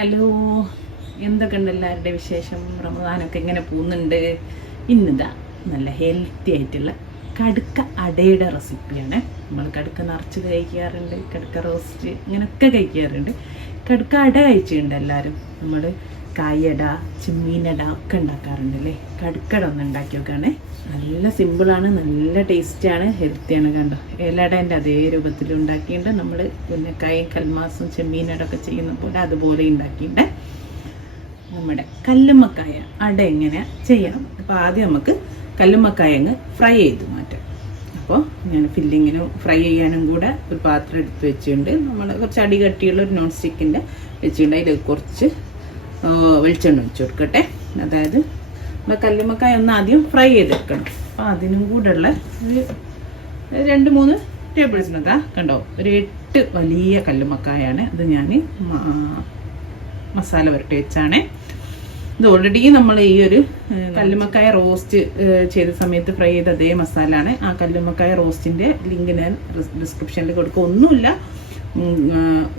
Hello, എന്തൊക്കെയുണ്ട് എല്ലാവരുടെ വിശേഷം? റമദാനൊക്കെ എങ്ങനെ പോകുന്നുണ്ട്? ഇന്നിതാ നല്ല ഹെൽത്തി ആയിട്ടുള്ള കടുക്ക അടയുടെ റെസിപ്പിയാണ്. നമ്മൾ കടുക്ക നിറച്ച് കഴിക്കാറുണ്ട്, കടുക്ക റോസ്റ്റ് ഇങ്ങനെയൊക്കെ കഴിക്കാറുണ്ട്. കടുക്ക അട കഴിച്ചിട്ടുണ്ട് എല്ലാവരും. നമ്മൾ കായട, ചെമ്മീനട ഒക്കെ ഉണ്ടാക്കാറുണ്ടല്ലേ. കടുക്കട ഒന്ന് ഉണ്ടാക്കി നോക്കുകയാണേ. നല്ല സിമ്പിളാണ്, നല്ല ടേസ്റ്റാണ്, ഹെൽത്തിയാണ്. കണ്ടോ, ഏലടേൻ്റെ അതേ രൂപത്തിൽ ഉണ്ടാക്കിയിട്ട് നമ്മൾ പിന്നെ കൽമാസും ചെമ്മീനടൊക്കെ ചെയ്യുന്ന പോലെ അതുപോലെ ഉണ്ടാക്കിയിട്ട് നമ്മുടെ കല്ലുമ്മക്കായ അട എങ്ങനെ ചെയ്യാം. അപ്പോൾ ആദ്യം നമുക്ക് കല്ലുമ്മക്കായ അങ്ങ് ഫ്രൈ ചെയ്ത് മാറ്റാം. അപ്പോൾ ഞാൻ ഫില്ലിങ്ങിനും ഫ്രൈ ചെയ്യാനും കൂടെ ഒരു പാത്രം എടുത്ത് വെച്ചിട്ടുണ്ട്. നമ്മൾ കുറച്ച് അടി കട്ടിയുള്ള ഒരു നോൺ സ്റ്റിക്കിൻ്റെ വെച്ചിട്ടുണ്ട്. അതിൽ കുറച്ച് വെളിച്ചെണ്ണ ഒഴിച്ച് കൊടുക്കട്ടെ. അതായത് നമ്മൾ കല്ലുമ്മക്കായ ഒന്ന് ആദ്യം ഫ്രൈ ചെയ്തെടുക്കണം. അപ്പോൾ അതിനും കൂടെ ഉള്ള ഒരു 2-3 ടേബിൾ സ്പൂൺ കണ്ടോ, ഒരു 8 വലിയ കല്ലുമ്മക്കായാണ്. അത് ഞാൻ മസാല പുരട്ടി വെച്ചാണ്. ഇത് ഓൾറെഡി നമ്മൾ ഈ ഒരു കല്ലുമ്മക്കായ റോസ്റ്റ് ചെയ്ത സമയത്ത് ഫ്രൈ ചെയ്ത അതേ മസാലയാണ്. ആ കല്ലുമ്മക്കായ റോസ്റ്റിൻ്റെ ലിങ്ക് ഞാൻ ഡിസ്ക്രിപ്ഷനിൽ കൊടുക്കുക. ഒന്നുമില്ല,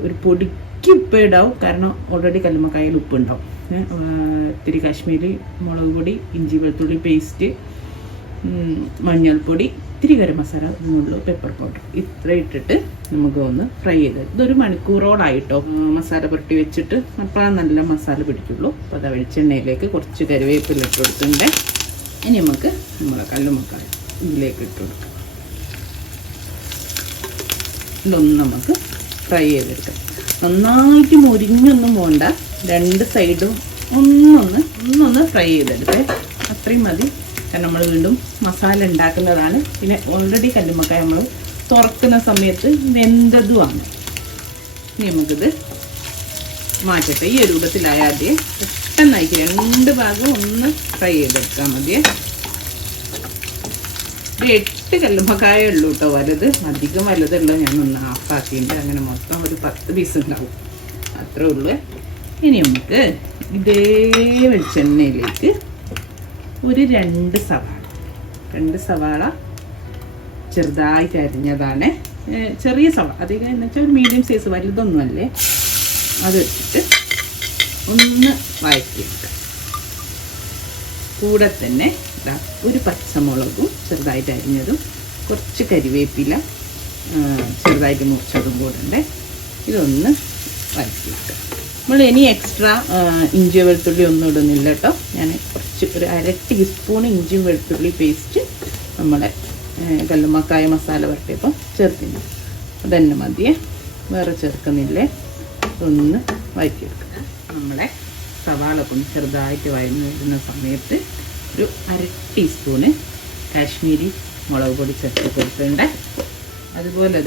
ഒരു പൊടിക്ക് ഉപ്പ് ഇടാവും, കാരണം ഓൾറെഡി കല്ലുമ്മക്കായയിൽ ഉപ്പ് ഉണ്ടാവും. ഇത്തിരി കാശ്മീരി മുളക് പൊടി, ഇഞ്ചി വെളുത്തുള്ളി പേസ്റ്റ്, മഞ്ഞൾപ്പൊടി, ഇത്തിരി ഗരം മസാല, ഉള്ളു, പെപ്പർ പൗഡർ, ഇത്ര ഇട്ടിട്ട് നമുക്ക് ഒന്ന് ഫ്രൈ ചെയ്ത് ഇതൊരു മണിക്കൂറോളായിട്ടോ മസാല പുരട്ടി വെച്ചിട്ട്. അപ്പോഴാണ് നല്ല മസാല പിടിക്കുള്ളൂ. അപ്പോൾ അത് വെളിച്ചെണ്ണയിലേക്ക് കുറച്ച് കറിവേപ്പില ഇട്ട് കൊടുത്തിട്ടുണ്ട്. ഇനി നമുക്ക് നമ്മളെ കല്ലുമ്മക്കായ ഇതിലേക്ക് ഇട്ട് കൊടുക്കാം. ഇതൊന്ന് നമുക്ക് ഫ്രൈ ചെയ്തെടുക്കാം. നന്നായിട്ട് മുരിഞ്ഞൊന്നും പോകണ്ട, 2 സൈഡും ഒന്നൊന്ന് ഫ്രൈ ചെയ്തെടുക്കേ. അത്രയും മതി, കാരണം നമ്മൾ വീണ്ടും മസാല ഉണ്ടാക്കുന്നതാണ്. പിന്നെ ഓൾറെഡി കല്ലുമ്മക്കായ നമ്മൾ തുറക്കുന്ന സമയത്ത് വെന്തതുമാണ്. ഇനി നമുക്കിത് മാറ്റട്ടെ. ഈ രൂപത്തിലായാൽ പെട്ടെന്നായിട്ട് 2 ഭാഗം ഒന്ന് ഫ്രൈ ചെയ്തെടുക്കാൻ മതിയേ. ഒരു 8 കല്ലുമ്മക്കായ ഉള്ളൂ കേട്ടോ, വലുത്. അധികം വലുതുള്ള ഞാനൊന്ന് ഹാഫാക്കിയിട്ട് അങ്ങനെ മൊത്തം ഒരു 10 പീസ് ഉണ്ടാവും, അത്രേ ഉള്ളൂ. ഇനി നമുക്ക് ഇതേ വെളിച്ചെണ്ണയിലേക്ക് ഒരു 2 സവാള ചെറുതായിട്ട് അരിഞ്ഞതാണ്. ചെറിയ സവാള, അധികം എന്ന് വെച്ചാൽ ഒരു മീഡിയം സൈസ്, വലുതൊന്നുമല്ലേ. അത് വെച്ചിട്ട് ഒന്ന് വഴറ്റിയെടുക്കാം. കൂടെ തന്നെ ഒരു പച്ചമുളകും ചെറുതായിട്ട് അരിഞ്ഞതും, കുറച്ച് കരിവേപ്പില ചെറുതായിട്ട് മുറിച്ചതും കൂടെ ഉണ്ട്. ഇതൊന്ന് വഴറ്റിയെടുക്കാം. നമ്മൾ ഇനി എക്സ്ട്രാ ഇഞ്ചി വെളുത്തുള്ളി ഒന്നും ഇടുന്നില്ല കേട്ടോ. ഞാൻ കുറച്ച് ഒരു 1/2 ടീസ്പൂൺ ഇഞ്ചി വെളുത്തുള്ളി പേസ്റ്റ് നമ്മുടെ കല്ലുമ്മക്കായ മസാല പുരട്ടിയപ്പോൾ ചേർത്തില്ല. അതന്നെ മതിയേ, വേറെ ചേർക്കുന്നില്ലേ. ഒന്ന് വഴറ്റിയെടുക്കുക. നമ്മളെ സവാള കൊണ്ട് ചെറുതായിട്ട് വഴഞ്ഞു വരുന്ന സമയത്ത് ഒരു 1/2 ടീസ്പൂണ് കാശ്മീരി മുളക് പൊടി ചേർത്ത് കൊടുത്തിട്ടുണ്ട്. അതുപോലെ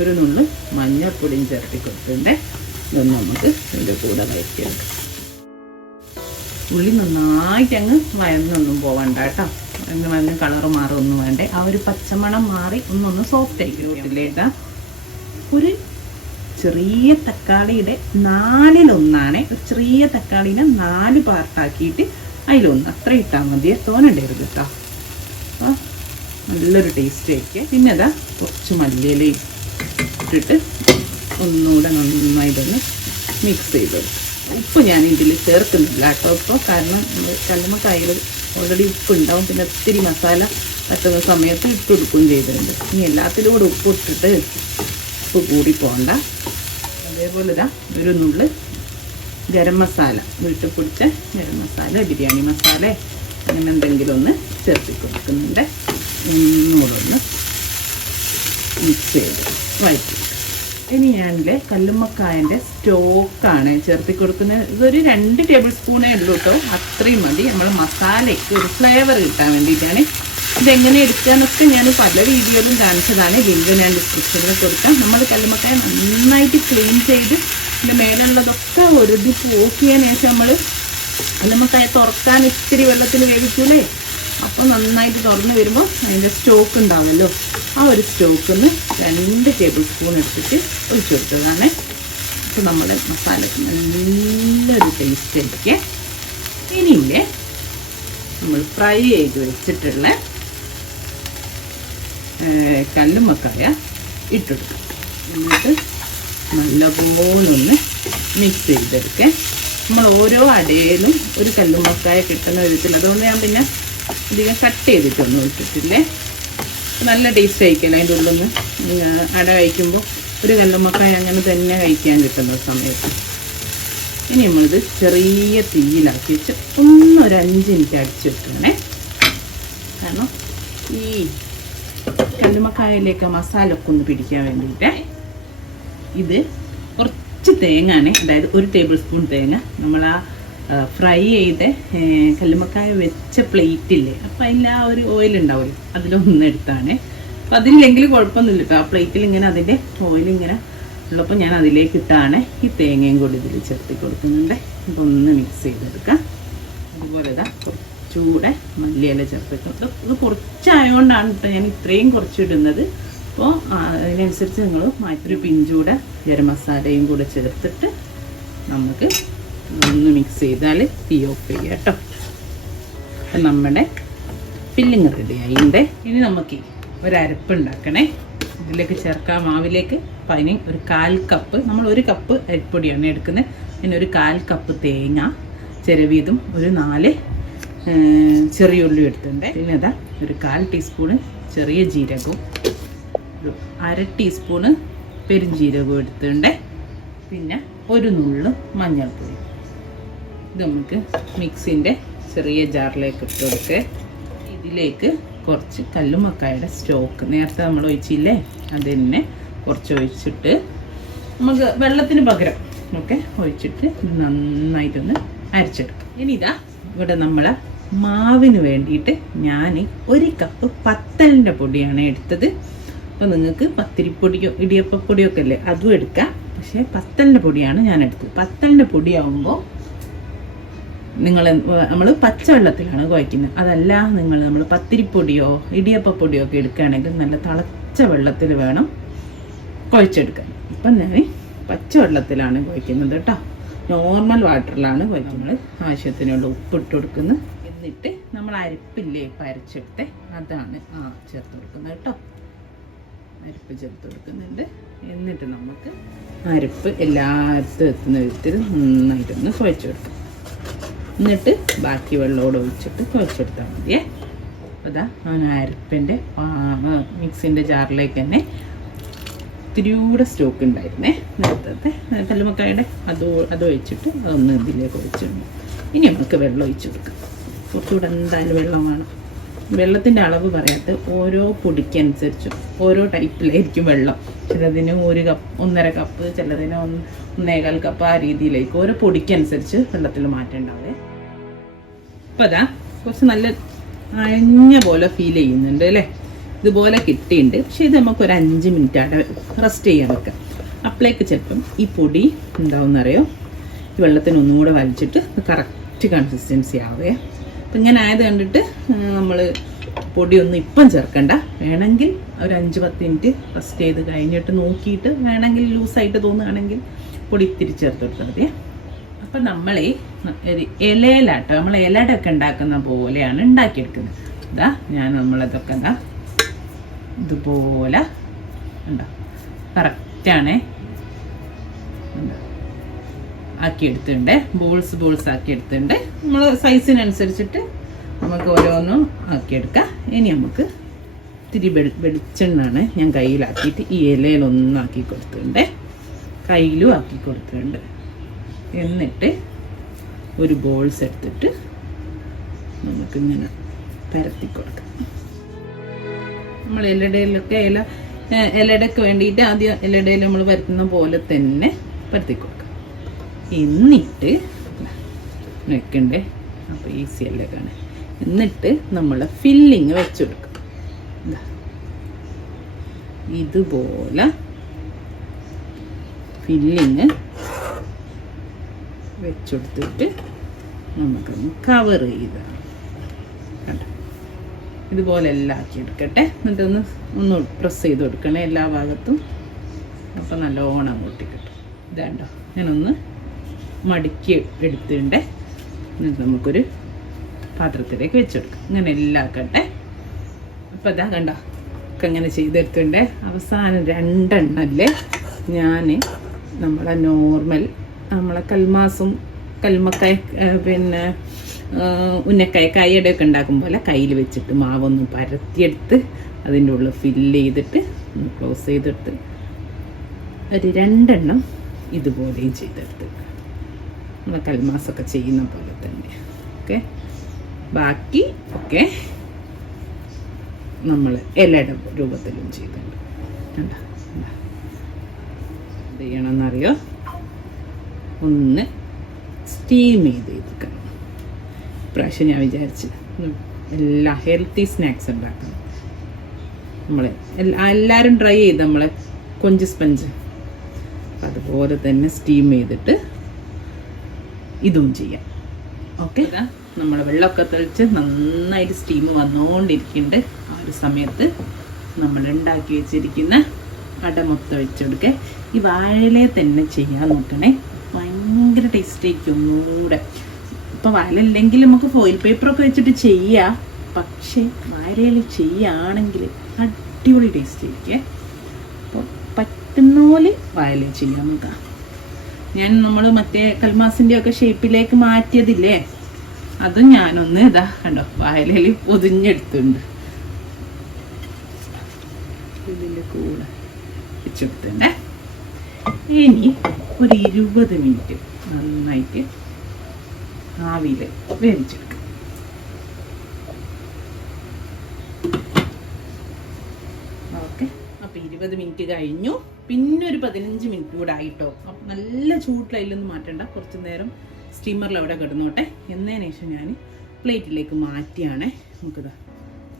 ഒരു നുള്ളു മഞ്ഞൾപ്പൊടിയും ചേർത്ത് കൊടുത്തിട്ടുണ്ട്. ഇതൊന്ന് നമുക്ക് ഇതിൻ്റെ കൂടെ വഴറ്റിയെടുക്കാം. ഉള്ളി നന്നായിട്ട് അങ്ങ് വഴന്നൊന്നും പോവണ്ട കേട്ടോ, അങ്ങ് കളറ് മാറൊന്നും വേണ്ടേ. ആ ഒരു പച്ചമണം മാറി ഒന്നൊന്ന് സോഫ്റ്റ് ആയിക്കില്ല. ഒരു ചെറിയ തക്കാളിയുടെ 4/1 ഒരു ചെറിയ തക്കാളിനെ 4 പാർട്ടാക്കിയിട്ട് അതിലൊന്ന് അത്ര ഇട്ടാൽ മതിയെ, തോനണ്ടരുത് കേട്ടോ. അപ്പോൾ നല്ലൊരു ടേസ്റ്റ് ആയിരിക്കും. പിന്നെ കുറച്ച് മല്ലിയിലയും ഇട്ടിട്ട് ഒന്നുകൂടെ നന്നായിട്ടൊന്ന് മിക്സ് ചെയ്ത്. ഉപ്പ് ഞാൻ ഇതിൽ ചേർക്കുന്നില്ല കേട്ടോ ഇപ്പോൾ, കാരണം കല്ലുമ്മക്കായയിൽ ഓൾറെഡി ഉപ്പ് ഉണ്ടാവും. പിന്നെ ഒത്തിരി മസാല തട്ടുന്ന സമയത്ത് ഇട്ട് കൊടുക്കുകയും ചെയ്തിട്ടുണ്ട്. ഇനി എല്ലാത്തിലും കൂടെ ഉപ്പ് ഇട്ടിട്ട് ഉപ്പ് കൂടി പോകണ്ട. അതേപോലെ ഒരു നുള്ള് ഗരം മസാല, വീട്ടിൽ പൊടിച്ച ഗരം മസാല, ബിരിയാണി മസാല, അങ്ങനെ എന്തെങ്കിലും ഒന്ന് ചേർത്തി കൊടുക്കുന്നുണ്ട്. ഒന്നുകൂടെ ഒന്ന് മിക്സ് ചെയ്ത് വഴറ്റി. ഇനി ഞാനില്ലേ കല്ലുമ്മക്കായൻ്റെ സ്റ്റോക്കാണ് ചേർത്തി കൊടുക്കുന്നത്. ഇതൊരു 2 ടേബിൾ സ്പൂണേ ഉള്ളൂ കേട്ടോ, അത്രയും മതി. നമ്മൾ മസാലയ്ക്ക് ഒരു ഫ്ലേവർ കിട്ടാൻ വേണ്ടിയിട്ടാണ്. ഇതെങ്ങനെ എടുക്കാനൊക്കെ ഞാൻ പല വീഡിയോയിലും കാണിച്ചതാണ്. ലിങ്ക് ഞാൻ ഡിസ്ക്രിപ്ഷനിൽ കൊടുക്കാം. നമ്മൾ കല്ലുമ്മക്കായ നന്നായിട്ട് ക്ലീൻ ചെയ്ത് ഇതിൻ്റെ മേലുള്ളതൊക്കെ ഒരുതി പോക്കിയതിന് ശേഷം നമ്മൾ കല്ലുമ്മക്കായ തുറക്കാൻ ഇത്തിരി വെള്ളത്തിൽ വേവിക്കൂലേ, അപ്പോൾ നന്നായിട്ട് തുറന്ന് വരുമ്പോൾ അതിൻ്റെ സ്റ്റോക്ക് ഉണ്ടാവുമല്ലോ. ആ ഒരു സ്റ്റോക്കിൽ നിന്ന് 2 ടേബിൾ സ്പൂൺ എടുത്തിട്ട് ഒഴിച്ചു കൊടുത്തതാണ്. അപ്പോൾ നമ്മുടെ മസാലയ്ക്ക് നല്ലൊരു ടേസ്റ്റ് ആയിരിക്കും. ഇനിയില്ലേ നമ്മൾ ഫ്രൈ ചെയ്ത് വെച്ചിട്ടുള്ള കല്ലുമ്മക്കായ ഇട്ടെടുക്കും. എന്നിട്ട് നല്ലപോലെ ഒന്ന് മിക്സ് ചെയ്തെടുക്കേ. നമ്മൾ ഓരോ അടയിലും ഒരു കല്ലുമ്മക്കായ കിട്ടുന്ന വിധത്തിൽ, അതുകൊണ്ട് ഞാൻ പിന്നെ അധികം കട്ട് ചെയ്തിട്ടൊന്നും ഇട്ടിട്ടില്ലേ. നല്ല ടേസ്റ്റ് ആയിരിക്കില്ല അതിൻ്റെ ഉള്ളിൽ നിന്ന് അട കഴിക്കുമ്പോൾ. ഒരു കല്ലുമ്മക്കായ അങ്ങനെ തന്നെ കഴിക്കാൻ കിട്ടുന്ന സമയത്ത്. ഇനി നമ്മളിത് ചെറിയ തീയിലാക്കി വെച്ച് ഒരു 5 മിനിറ്റ് അടിച്ച് വെക്കണേ. കാരണം ഈ കല്ലുമ്മക്കായയിലേക്ക് മസാല ഒക്കെ ഒന്ന് പിടിക്കാൻ വേണ്ടിയിട്ട്. ഇത് കുറച്ച് തേങ്ങയാണ്, അതായത് 1 ടേബിൾ സ്പൂൺ തേങ്ങ നമ്മൾ ആ ഫ്രൈ ചെയ്ത് കല്ലുമ്മക്കായ വെച്ച പ്ലേറ്റില്ലേ, അപ്പം അതിൽ ആ ഒരു ഓയിൽ ഉണ്ടാവില്ല, അതിലൊന്നെടുത്താണ്. അപ്പം അതില്ലെങ്കിൽ കുഴപ്പമൊന്നുമില്ല കേട്ടോ. ആ പ്ലേറ്റിൽ ഇങ്ങനെ അതിൻ്റെ ഓയിലിങ്ങനെ ഉള്ളപ്പോൾ ഞാൻ അതിലേക്ക് ഇട്ടാണ് ഈ തേങ്ങയും കൂടി ഇതിൽ ചേർത്തി കൊടുക്കുന്നുണ്ട്. അപ്പോൾ ഒന്ന് മിക്സ് ചെയ്തെടുക്കാം. അതുപോലെ ഇതാ കുറച്ചുകൂടെ മല്ലിയില ചേർത്തിട്ടുണ്ട്. ഇത് കുറച്ചായതുകൊണ്ടാണ് കേട്ടോ ഞാൻ ഇത്രയും കുറച്ചിടുന്നത്. അപ്പോൾ അതിനനുസരിച്ച് നിങ്ങൾ മാറ്റൊരു പിഞ്ചൂടെ ഗരം മസാലയും കൂടെ ചേർത്തിട്ട് നമുക്ക് ഒന്ന് മിക്സ് ചെയ്താൽ തീ ഓഫ് ചെയ്യാം കേട്ടോ. അപ്പം നമ്മുടെ ഫില്ലിങ് റെഡി ആയിട്ടുണ്ട്. ഇനി നമുക്ക് ഒരു അരപ്പ് ഉണ്ടാക്കണേ. ഇതിലേക്ക് ചേർക്കാം മാവിലേക്ക്. അപ്പം അതിന് ഒരു 1/4 കപ്പ്, നമ്മൾ 1 കപ്പ് അരിപ്പൊടിയാണ് എടുക്കുന്നത്. പിന്നെ ഒരു 1/4 കപ്പ് തേങ്ങ ചിരവിയതും ഒരു 4 ചെറിയ ഉള്ളി എടുത്തിട്ടുണ്ട്. പിന്നെ അതാ ഒരു 1/4 ടീസ്പൂണ് ചെറിയ ജീരകവും ഒരു 1/2 ടീസ്പൂണ് പെരുംജീരകവും എടുത്തിട്ടുണ്ട്. പിന്നെ ഒരു നുള്ളു മഞ്ഞൾപ്പൊടി. ഇത് നമുക്ക് മിക്സിൻ്റെ ചെറിയ ജാറിലേക്ക് ഇട്ട് കൊടുക്കുക. ഇതിലേക്ക് കുറച്ച് കല്ലുമ്മക്കായുടെ സ്റ്റോക്ക് നേരത്തെ നമ്മൾ ഒഴിച്ചില്ലേ, അത് തന്നെ കുറച്ച് ഒഴിച്ചിട്ട് നമുക്ക് വെള്ളത്തിന് പകരം ഒക്കെ ഒഴിച്ചിട്ട് നന്നായിട്ടൊന്ന് അരച്ചെടുക്കും. ഇനി ഇതാ ഇവിടെ നമ്മളെ മാവിന് വേണ്ടിയിട്ട് ഞാൻ 1 കപ്പ് പത്തലിൻ്റെ പൊടിയാണ് എടുത്തത്. അപ്പോൾ നിങ്ങൾക്ക് പത്തിരിപ്പൊടിയോ ഇടിയപ്പപ്പൊടിയോ ഒക്കെ അല്ലേ, അതും എടുക്കാം. പക്ഷേ പത്തലിൻ്റെ പൊടിയാണ് ഞാൻ എടുത്തത്. പത്തലിൻ്റെ പൊടിയാവുമ്പോൾ നമ്മൾ പച്ചവെള്ളത്തിലാണ് കുഴയ്ക്കുന്നത്. അതല്ല നമ്മൾ പത്തിരിപ്പൊടിയോ ഇടിയപ്പപ്പൊടിയോ ഒക്കെ എടുക്കുകയാണെങ്കിൽ നല്ല തിളച്ച വെള്ളത്തിൽ വേണം കുഴച്ചെടുക്കാൻ. ഇപ്പം ഞാൻ പച്ചവെള്ളത്തിലാണ് കുഴയ്ക്കുന്നത് കേട്ടോ. നോർമൽ വാട്ടറിലാണ് നമ്മൾ ആവശ്യത്തിനുള്ള ഉപ്പിട്ട് കൊടുക്കുന്നത്. എന്നിട്ട് നമ്മൾ അരിപ്പില്ലേ ഇപ്പം അരച്ചെടുത്ത് അതാണ് ചേർത്ത് കൊടുക്കുന്നത് കേട്ടോ. അരിപ്പ് ചേർത്ത് കൊടുക്കുന്നുണ്ട്. എന്നിട്ട് നമുക്ക് അരിപ്പ് എല്ലായിടത്തും എത്തുന്ന വിധത്തിൽ നന്നായിട്ടൊന്ന് കുഴച്ച് കൊടുക്കും. എന്നിട്ട് ബാക്കി വെള്ളമോട് ഒഴിച്ചിട്ട് കുഴച്ചെടുത്താൽ മതിയേ. അതാ അരിപ്പിൻ്റെ മിക്സിൻ്റെ ജാറിലേക്ക് തന്നെ ഇത്തിരിയൂടെ സ്റ്റോക്ക് ഉണ്ടായിരുന്നേ നേരത്തെ കല്ലുമ്മക്കായുടെ, അത് ഒഴിച്ചിട്ട് അതൊന്ന് ഇതിലേക്ക് ഒഴിച്ചിടുന്നു. ഇനി നമുക്ക് വെള്ളം ഒഴിച്ചു കൊടുക്കാം. കുറച്ചുകൂടെ എന്തായാലും വെള്ളം വേണം. വെള്ളത്തിൻ്റെ അളവ് പറയാത്ത ഓരോ പൊടിക്കനുസരിച്ചും ഓരോ ടൈപ്പിലായിരിക്കും വെള്ളം. ചിലതിന് 1 കപ്പ് 1.5 കപ്പ്, ചിലതിന് 1.25 കപ്പ്, ആ രീതിയിലേക്ക് ഓരോ പൊടിക്കനുസരിച്ച് വെള്ളത്തിൽ മാറ്റം ഉണ്ടാവേ. അപ്പോൾ അതാ കുറച്ച് നല്ല അയഞ്ഞ പോലെ ഫീൽ ചെയ്യുന്നുണ്ട് അല്ലേ. ഇതുപോലെ കിട്ടിയിട്ടുണ്ട്. പക്ഷേ ഇത് നമുക്കൊരു 5 മിനിറ്റ് അവിടെ റെസ്റ്റ് ചെയ്യാൻ വെക്കാം. അപ്പോഴേക്ക് ചിലപ്പം ഈ പൊടി എന്താവുമെന്നറിയോ, ഈ വെള്ളത്തിന് ഒന്നുകൂടെ വലിച്ചിട്ട് കറക്റ്റ് കൺസിസ്റ്റൻസി ആവേ. അപ്പം ഇങ്ങനെ ആയത് കണ്ടിട്ട് നമ്മൾ പൊടിയൊന്നും ഇപ്പം ചേർക്കണ്ട. വേണമെങ്കിൽ ഒരു 5-10 മിനിറ്റ് റെസ്റ്റ് ചെയ്ത് കഴിഞ്ഞിട്ട് നോക്കിയിട്ട് വേണമെങ്കിൽ ലൂസായിട്ട് തോന്നുകയാണെങ്കിൽ പൊടി ഇത്തിരി ചേർത്ത് കൊടുത്താൽ മതി. അപ്പം നമ്മൾ ഒരു ഇലയിലാട്ടോ, നമ്മൾ ഇലടൊക്കെ ഉണ്ടാക്കുന്ന പോലെയാണ് ഉണ്ടാക്കിയെടുക്കുന്നത്. ഇതാ നമ്മളതൊക്കെ എന്താ ഇതുപോലെ ഉണ്ടോ കറക്റ്റാണ് ആക്കിയെടുത്തിട്ടുണ്ട്. ബോൾസ് ആക്കിയെടുത്തിട്ടുണ്ട്. നമ്മൾ സൈസിനനുസരിച്ചിട്ട് നമുക്ക് ഓരോന്നും ആക്കിയെടുക്കാം. ഇനി നമുക്ക് ഇത്തിരി വെളിച്ചെണ്ണാണ് ഞാൻ കയ്യിലാക്കിയിട്ട് ഈ ഇലയിലൊന്നും ആക്കി കൊടുത്തിട്ടുണ്ട്, കയ്യിലും ആക്കി കൊടുത്തിട്ടുണ്ട്. എന്നിട്ട് ഒരു ബോൾസ് എടുത്തിട്ട് നമുക്കിങ്ങനെ പരത്തി കൊടുക്കാം. നമ്മൾ ഇലടയിലൊക്കെ ഇലടയ്ക്ക് വേണ്ടിയിട്ട് ആദ്യം ഇലടയിൽ നമ്മൾ പരത്തുന്ന പോലെ തന്നെ പരത്തി കൊടുക്കാം. എന്നിട്ട് വെക്കണ്ടേ, അപ്പോൾ ഈസി അല്ലേ കാണാൻ. എന്നിട്ട് നമ്മൾ ഫില്ലിങ് വെച്ച് കൊടുക്കും. ഇതുപോലെ ഫില്ലിങ് വെച്ചെടുത്തിട്ട് നമുക്കൊന്ന് കവർ ചെയ്താൽ കണ്ടോ, ഇതുപോലെ എല്ലാം ആക്കിയെടുക്കട്ടെ. എന്നിട്ടൊന്ന് പ്രസ് ചെയ്ത് കൊടുക്കണേ എല്ലാ ഭാഗത്തും. അപ്പം നല്ലോണം കൂട്ടിക്കിട്ടും. ഇതാണ്ടോ ഞാനൊന്ന് മടക്കി എടുത്തിട്ടുണ്ട്. എന്നിട്ട് നമുക്കൊരു പാത്രത്തിലേക്ക് വെച്ചെടുക്കാം. ഇങ്ങനെ എല്ലാം ആക്കട്ടെ. അപ്പം ഇതാ കണ്ടോ ഒക്കെ ഇങ്ങനെ ചെയ്തെടുത്തിട്ടുണ്ട്. അവസാനം 2 എണ്ണല്ലേ ഞാൻ നമ്മളെ നോർമൽ നമ്മളെ കൽമാസും കൽമക്കായ പിന്നെ ഉന്നക്കായ കായയുടെയൊക്കെ ഉണ്ടാക്കും പോലെ കയ്യിൽ വെച്ചിട്ട് മാവൊന്ന് പരത്തിയെടുത്ത് അതിൻ്റെ ഉള്ളിൽ ഫില്ല് ചെയ്തിട്ട് ക്ലോസ് ചെയ്തിട്ട് ഒരു 2 എണ്ണം ഇതുപോലെയും ചെയ്തെടുത്ത് നമ്മളെ കൽമാസൊക്കെ ചെയ്യുന്ന പോലെ തന്നെ. ഓക്കെ, ബാക്കി ഒക്കെ നമ്മൾ ഇലയുടെ രൂപത്തിലും ചെയ്തിട്ടുണ്ട്. എന്ത് ചെയ്യണമെന്നറിയോ? ഒന്ന് സ്റ്റീം ചെയ്തെടുക്കണം. ഇപ്രാവശ്യം ഞാൻ വിചാരിച്ച് എല്ലാ ഹെൽത്തി സ്നാക്സ് ഉണ്ടാക്കണം. നമ്മൾ എല്ലാവരും ട്രൈ ചെയ്ത് നമ്മളെ കൊഞ്ച് സ്പഞ്ച് അതുപോലെ തന്നെ സ്റ്റീം ചെയ്തിട്ട് ഇതും ചെയ്യാം. ഓക്കെ, നമ്മൾ വെള്ളമൊക്കെ തെളിച്ച് നന്നായിട്ട് സ്റ്റീം വന്നുകൊണ്ടിരിക്കുന്നുണ്ട്. ആ ഒരു സമയത്ത് നമ്മൾ ഉണ്ടാക്കി വെച്ചിരിക്കുന്ന അട മൊത്തം വെച്ചെടുക്കുക. ഈ വാഴയിലെ തന്നെ ചെയ്യാൻ നോക്കണേ, ഭയങ്കര ടേസ്റ്റ് ആയിരിക്കും ഒന്നുകൂടെ. ഇപ്പം വാഴയില്ലെങ്കിൽ നമുക്ക് ഫോയിൽ പേപ്പറൊക്കെ വെച്ചിട്ട് ചെയ്യാം, പക്ഷേ വാഴയിൽ ചെയ്യുകയാണെങ്കിൽ അടിപൊളി ടേസ്റ്റ് ആയിരിക്കും. അപ്പോൾ പറ്റുന്ന പോലെ വാഴയില ചെയ്യാൻ നോക്കാം. നമ്മൾ മറ്റേ കൽമാസിൻ്റെ ഒക്കെ ഷേപ്പിലേക്ക് മാറ്റിയതില്ലേ, അതും ഞാനൊന്ന് ഇതാ കണ്ടോ വാഴയിലയിൽ പൊതിഞ്ഞെടുത്തുണ്ട്. ഇതിൻ്റെ കൂടെ വെച്ചെടുത്തുണ്ടേ. ഇനി ഒരു 20 മിനിറ്റ് നന്നായിട്ട് ആവിയിൽ വേവിച്ചെടുക്കും. ഓക്കെ, അപ്പോൾ 20 മിനിറ്റ് കഴിഞ്ഞു. പിന്നെ ഒരു 15 മിനിറ്റ് കൂടെ ആയിട്ടോ. അപ്പം നല്ല ചൂട്ടിലൊന്നും മാറ്റണ്ട, കുറച്ച് നേരം സ്റ്റീമറിൽ അവിടെ കിടന്നോട്ടെ. എന്നതിന് ശേഷം ഞാൻ പ്ലേറ്റിലേക്ക് മാറ്റിയാണേ. നമുക്കിതാ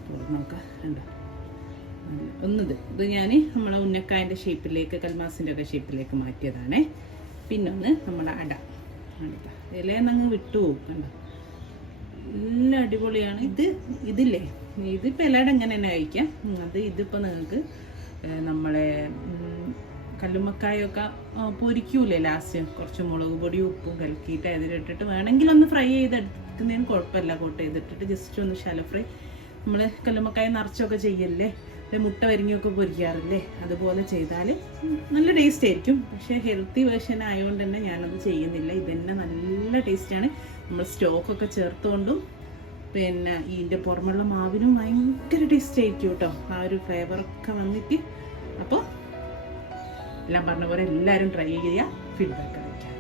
തുറന്ന് നോക്കാം. കണ്ടോ, ഇത് ഞാൻ നമ്മളെ ഉന്നക്കായൻ്റെ ഷേപ്പിലേക്ക് കൽമാസിൻ്റെ ഒക്കെ ഷേപ്പിലേക്ക് മാറ്റിയതാണേ. പിന്നെ നമ്മളെ അട ഇലയെന്നങ്ങ് വിട്ടുപോകും. കണ്ടോ, നല്ല അടിപൊളിയാണ്. ഇതില്ലേ, ഇതിപ്പോൾ എല്ലാവരും എങ്ങനെ തന്നെ കഴിക്കാം. ഇതിപ്പോൾ നിങ്ങൾക്ക് നമ്മളെ കല്ലുമ്മക്കായൊക്കെ പൊരിക്കൂലേ, ലാസ്റ്റ് കുറച്ച് മുളക് പൊടിയും ഉപ്പും കലക്കിയിട്ട് അതിലിട്ടിട്ട് വേണമെങ്കിൽ ഒന്ന് ഫ്രൈ ചെയ്തെടുക്കുന്നതിന് കുഴപ്പമില്ല. കോട്ട് ചെയ്തിട്ടിട്ട് ജസ്റ്റ് ഒന്ന് ശാലോ ഫ്രൈ, നമ്മൾ കല്ലുമ്മക്കായ നിറച്ചൊക്കെ ചെയ്യല്ലേ, മുട്ട വരിഞ്ഞൊക്കെ പൊരിക്കാറില്ലേ, അതുപോലെ ചെയ്താൽ നല്ല ടേസ്റ്റ് ആയിരിക്കും. പക്ഷേ ഹെൽത്തി വേർഷൻ ആയതുകൊണ്ട് തന്നെ ഞാനത് ചെയ്യുന്നില്ല. ഇതന്നെ നല്ല ടേസ്റ്റാണ്. നമ്മൾ സ്റ്റോക്കൊക്കെ ചേർത്തുകൊണ്ടും പിന്നെ ഇതിൻ്റെ പുറമുള്ള മാവിനും ഭയങ്കര ടേസ്റ്റ് ആയിരിക്കും കേട്ടോ, ആ ഒരു ഫ്ലേവറൊക്കെ വന്നിട്ട്. അപ്പോൾ എല്ലാം പറഞ്ഞ പോലെ എല്ലാവരും ട്രൈ ചെയ്യുക, ഫീഡ്ബാക്ക് അറിയിക്കാം.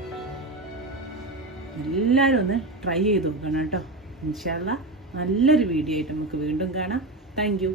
എല്ലാവരും ഒന്ന് ട്രൈ ചെയ്ത് നോക്കണം കേട്ടോ. ഇൻഷാ അല്ലാഹ് നല്ലൊരു വീഡിയോ ആയിട്ട് നമുക്ക് വീണ്ടും കാണാം. Thank you.